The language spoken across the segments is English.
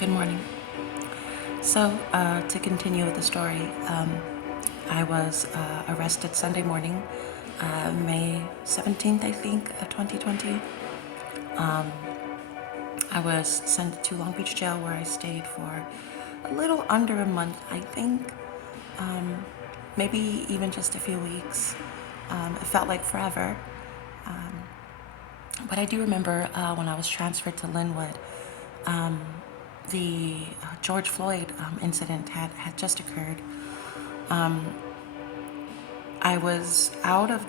Good morning. To continue with the story, I was arrested Sunday morning, May 17th, I think, of 2020. I was sent to Long Beach jail where I stayed for a little under a month, I think, maybe even just a few weeks. It felt like forever. But I do remember when I was transferred to Linwood, the George Floyd incident had just occurred. I was out of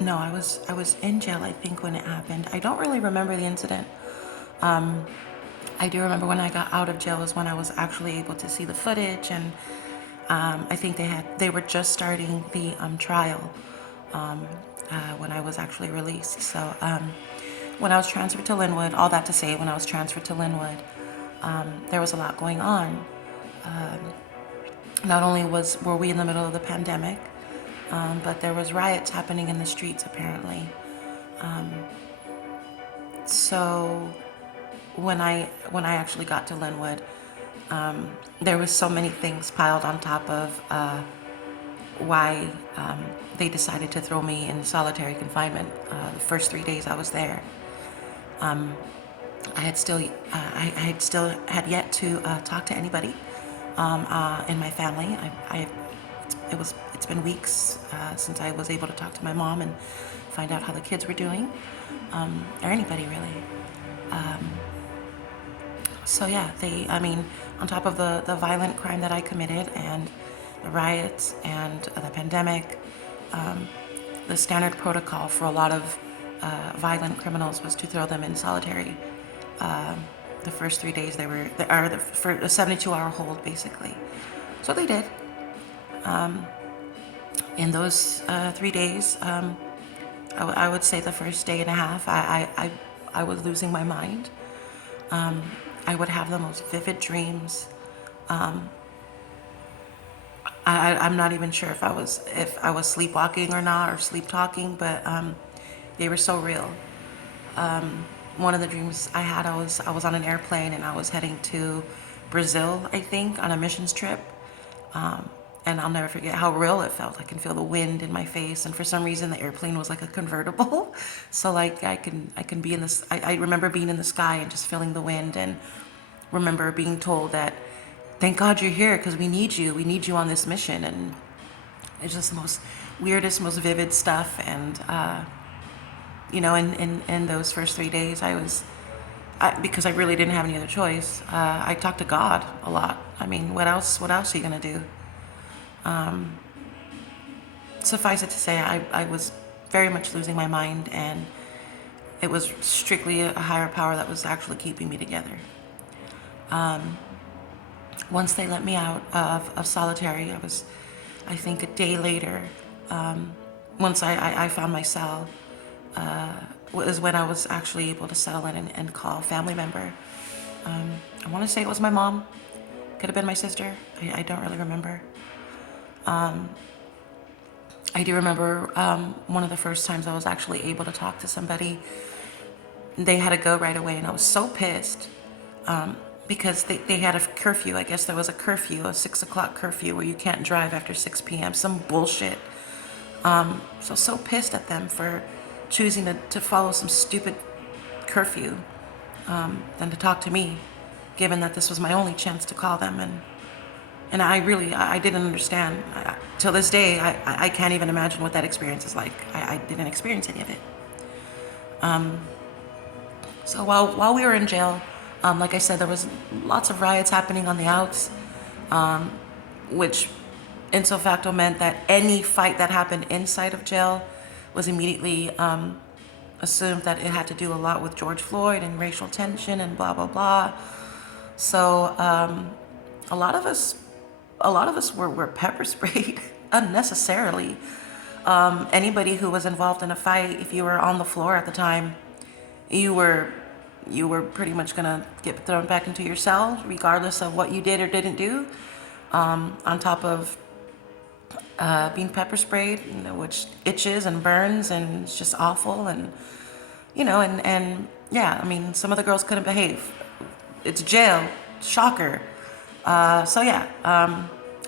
no, I was in jail, I think, when it happened. I don't really remember the incident. I do remember when I got out of jail was when I was actually able to see the footage, and I think they were just starting the trial when I was actually released. When I was transferred to Linwood, all that to say, when I was transferred to Linwood, there was a lot going on. Not only were we in the middle of the pandemic, but there was riots happening in the streets apparently. So when I actually got to Linwood, there was so many things piled on top of why they decided to throw me in solitary confinement. The first 3 days I was there, I had still had yet to talk to anybody in my family. It's been weeks since I was able to talk to my mom and find out how the kids were doing, or anybody really. So yeah, on top of the violent crime that I committed and the riots and the pandemic, the standard protocol for a lot of violent criminals was to throw them in solitary. The first 3 days for a 72-hour hold, basically. So they did. In those 3 days, I would say the first day and a half, I was losing my mind. I would have the most vivid dreams. I'm not even sure if I was sleepwalking or not, or sleep talking, but they were so real. One of the dreams I had, I was on an airplane and I was heading to Brazil, I think, on a missions trip. And I'll never forget how real it felt. I can feel the wind in my face, and for some reason the airplane was like a convertible. So like I can be in this. I remember being in the sky and just feeling the wind, and remember being told that, thank God you're here because we need you. We need you on this mission. And it's just the most weirdest, most vivid stuff. And in those first 3 days, because I really didn't have any other choice. I talked to God a lot. I mean, what else? What else are you gonna do? Suffice it to say, I was very much losing my mind, and it was strictly a higher power that was actually keeping me together. Once they let me out of solitary, I think a day later, once I found my cell, was when I was actually able to settle in and call a family member. I want to say it was my mom. Could have been my sister. I don't really remember. I do remember one of the first times I was actually able to talk to somebody. They had to go right away, and I was so pissed because they had a curfew. I guess there was a curfew, a 6 o'clock curfew where you can't drive after 6 p.m. Some bullshit. So pissed at them for choosing to follow some stupid curfew than to talk to me, given that this was my only chance to call them. And I didn't understand. Till this day, I can't even imagine what that experience is like. I didn't experience any of it. So while we were in jail, like I said, there was lots of riots happening on the outs, which ipso facto meant that any fight that happened inside of jail was immediately assumed that it had to do a lot with George Floyd and racial tension and blah, blah, blah. So a lot of us were pepper sprayed unnecessarily. Anybody who was involved in a fight, if you were on the floor at the time, you were pretty much gonna get thrown back into your cell, regardless of what you did or didn't do. On top of being pepper sprayed, which itches and burns, and it's just awful. And yeah, I mean, some of the girls couldn't behave. it's jail. Shocker. So yeah,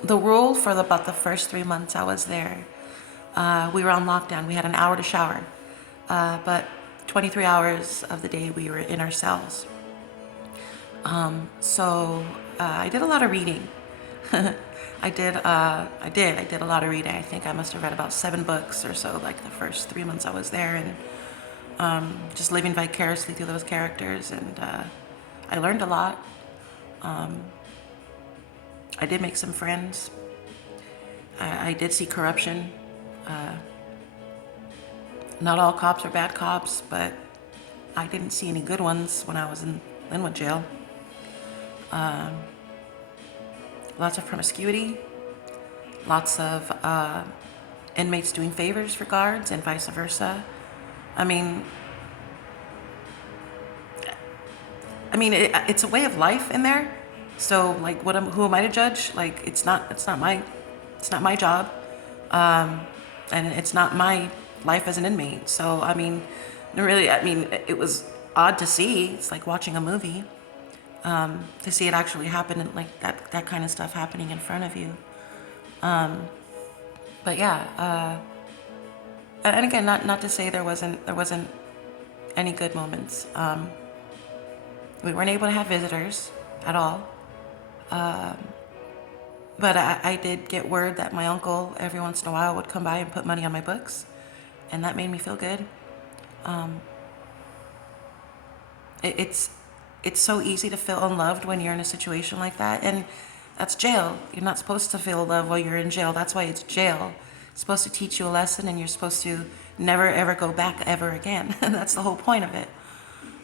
the rule for about the first 3 months I was there, we were on lockdown. We had an hour to shower, but 23 hours of the day we were in our cells. So I did a lot of reading. I did a lot of reading. I think I must have read about 7 books or so, like the first 3 months I was there, and just living vicariously through those characters. And I learned a lot. I did make some friends. I did see corruption. Not all cops are bad cops, but I didn't see any good ones when I was in Linwood jail. Lots of promiscuity, lots of inmates doing favors for guards and vice versa. I mean, it's a way of life in there. So like, who am I to judge? Like, it's not my job, and it's not my life as an inmate. So I mean, really, it was odd to see. It's like watching a movie, to see it actually happen, and like that kind of stuff happening in front of you. But yeah, and again, not to say there wasn't any good moments. We weren't able to have visitors at all. But I did get word that my uncle every once in a while would come by and put money on my books, and that made me feel good. It's so easy to feel unloved when you're in a situation like that, and that's jail. You're not supposed to feel love while you're in jail. That's why it's jail. It's supposed to teach you a lesson, and you're supposed to never ever go back ever again. That's the whole point of it.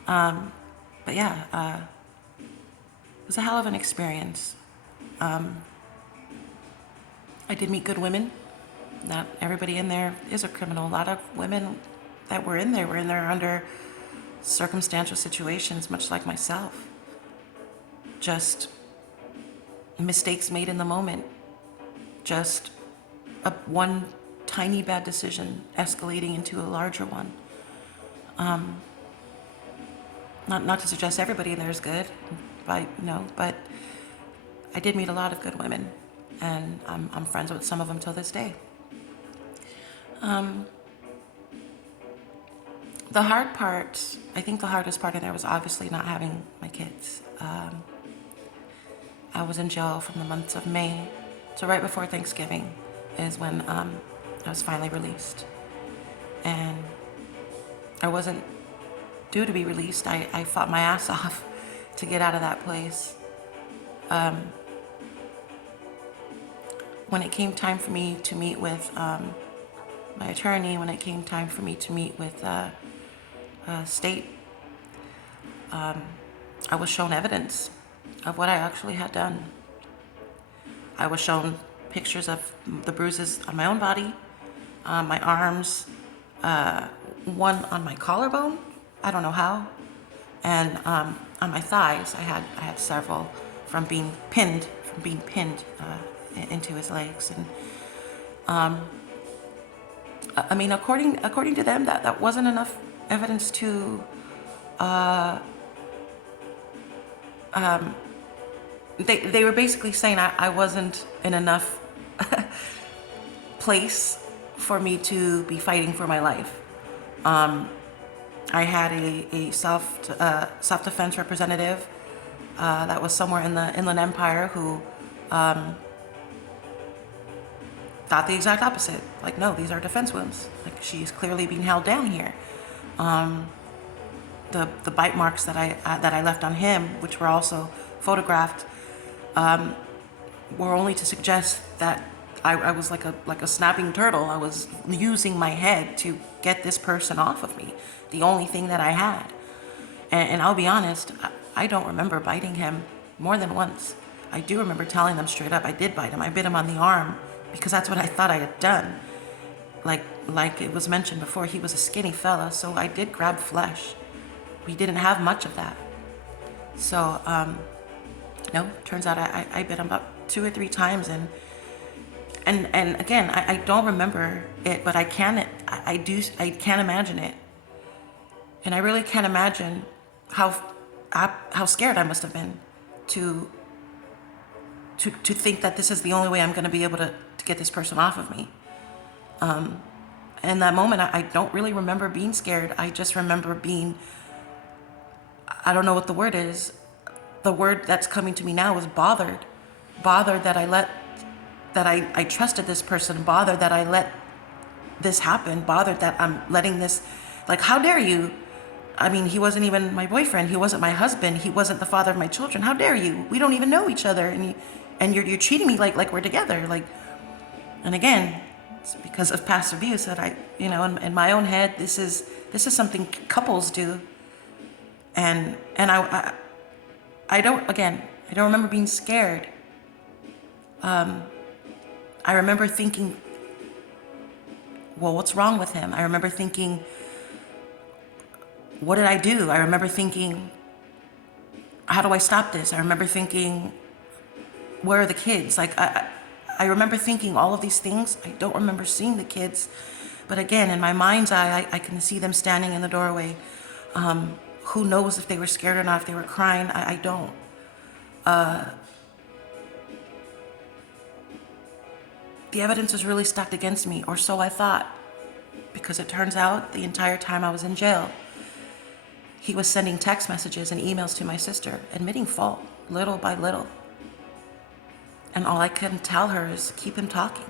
But yeah, it was a hell of an experience. I did meet good women. Not everybody in there is a criminal. A lot of women that were in there under circumstantial situations, much like myself. Just mistakes made in the moment. Just one tiny bad decision escalating into a larger one. Not to suggest everybody in there is good, but I did meet a lot of good women, and I'm friends with some of them till this day. The hard part, I think the hardest part in there was obviously not having my kids. I was in jail from the months of May to right before Thanksgiving is when I was finally released. And I wasn't due to be released. I fought my ass off to get out of that place. When it came time for me to meet with my attorney, when it came time for me to meet with state, I was shown evidence of what I actually had done. I was shown pictures of the bruises on my own body, my arms, one on my collarbone, I don't know how, and on my thighs. I had several from being pinned into his legs. And according to them, that wasn't enough evidence to they were basically saying I wasn't in enough place for me to be fighting for my life. I had a self-defense representative that was somewhere in the Inland Empire who thought the exact opposite. Like, no, these are defense wounds. Like, she's clearly being held down here. The bite marks that I left on him, which were also photographed, were only to suggest that I was like a snapping turtle. I was using my head to get this person off of me, the only thing that I had. And I'll be honest, I don't remember biting him more than once. I do remember telling them straight up I did bite him. I bit him on the arm because that's what I thought I had done. Like it was mentioned before, he was a skinny fella, so I did grab flesh. We didn't have much of that. So, no, turns out I bit him about 2 or 3 times, and again, I don't remember it, but I can't imagine it. And I really can't imagine how how scared I must have been to think that this is the only way I'm going to be able to get this person off of me. In that moment, I don't really remember being scared. I just remember being, I don't know what the word is. The word that's coming to me now is bothered. Bothered that I trusted this person. Bothered that I let this happen. Bothered that I'm letting this, like, how dare you? I mean, he wasn't even my boyfriend. He wasn't my husband. He wasn't the father of my children. How dare you? We don't even know each other, and you're treating me like we're together. Like, and again, it's because of past abuse that I, in my own head, this is something couples do, and I don't remember being scared. I remember thinking, well, what's wrong with him? I remember thinking, what did I do? I remember thinking, how do I stop this? I remember thinking, where are the kids? Like, I remember thinking all of these things. I don't remember seeing the kids. But again, in my mind's eye, I can see them standing in the doorway. Who knows if they were scared or not, if they were crying? I don't. The evidence is really stacked against me, or so I thought. Because it turns out the entire time I was in jail, he was sending text messages and emails to my sister, admitting fault, little by little. And all I can tell her is keep him talking.